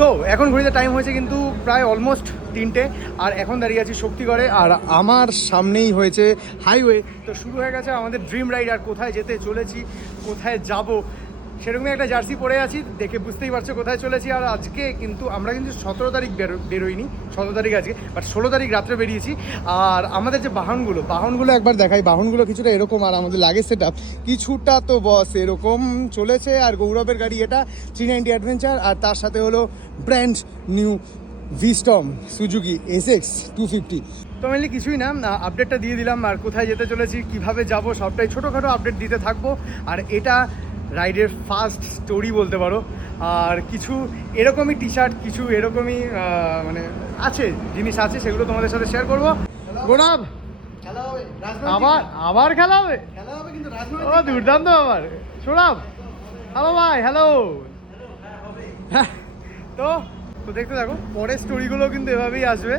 তো এখন ঘড়িতে টাইম হয়েছে কিন্তু প্রায় অলমোস্ট 3টে, আর এখন দাঁড়িয়ে আছি শক্তিগড়ে, আর আমার সামনেই হয়েছে হাইওয়ে। তো শুরু হয়ে গেছে আমাদের ড্রিম রাইড। আর কোথায় যেতে চলেছি, কোথায় যাব, সেরকমই একটা জার্সি পরে আছি, দেখে বুঝতেই পারছো কোথায় চলেছি। আর আজকে কিন্তু আমরা কিন্তু 17 তারিখ বেরোইনি, 17 তারিখ আজকে, বাট 16 তারিখ রাত্রে বেরিয়েছি। আর আমাদের যে বাহনগুলো একবার দেখাই। বাহনগুলো কিছুটা এরকম, আর আমাদের লাগেজ সেট আপ কিছুটা তো বস এরকম চলেছে। আর গৌরবের গাড়ি এটা 390 অ্যাডভেঞ্চার, আর তার সাথে হলো ব্র্যান্ড নিউ ভিস্টম সুজুকি এসএক্স 250। তো মেনলি কিছুই না, আপডেটটা দিয়ে দিলাম। আর কোথায় যেতে চলেছি, কিভাবে যাব, সবটাই ছোটোখাটো আপডেট দিতে থাকবো। আর এটা রাইডের ফার্স্ট স্টোরি বলতে পারো। আর কিছু এরকমই টি শার্ট, কিছু এরকমই মানে আছে জিনিস আছে, সেগুলো তোমাদের সাথে শেয়ার করবো। গোলাপ আবার খেলা হবে কিন্তু ও দুর্দান্ত। আবার সোনাব, হ্যালো ভাই, হ্যালো। তো তো দেখতে থাকো, পরের স্টোরিগুলো কিন্তু এভাবেই আসবে।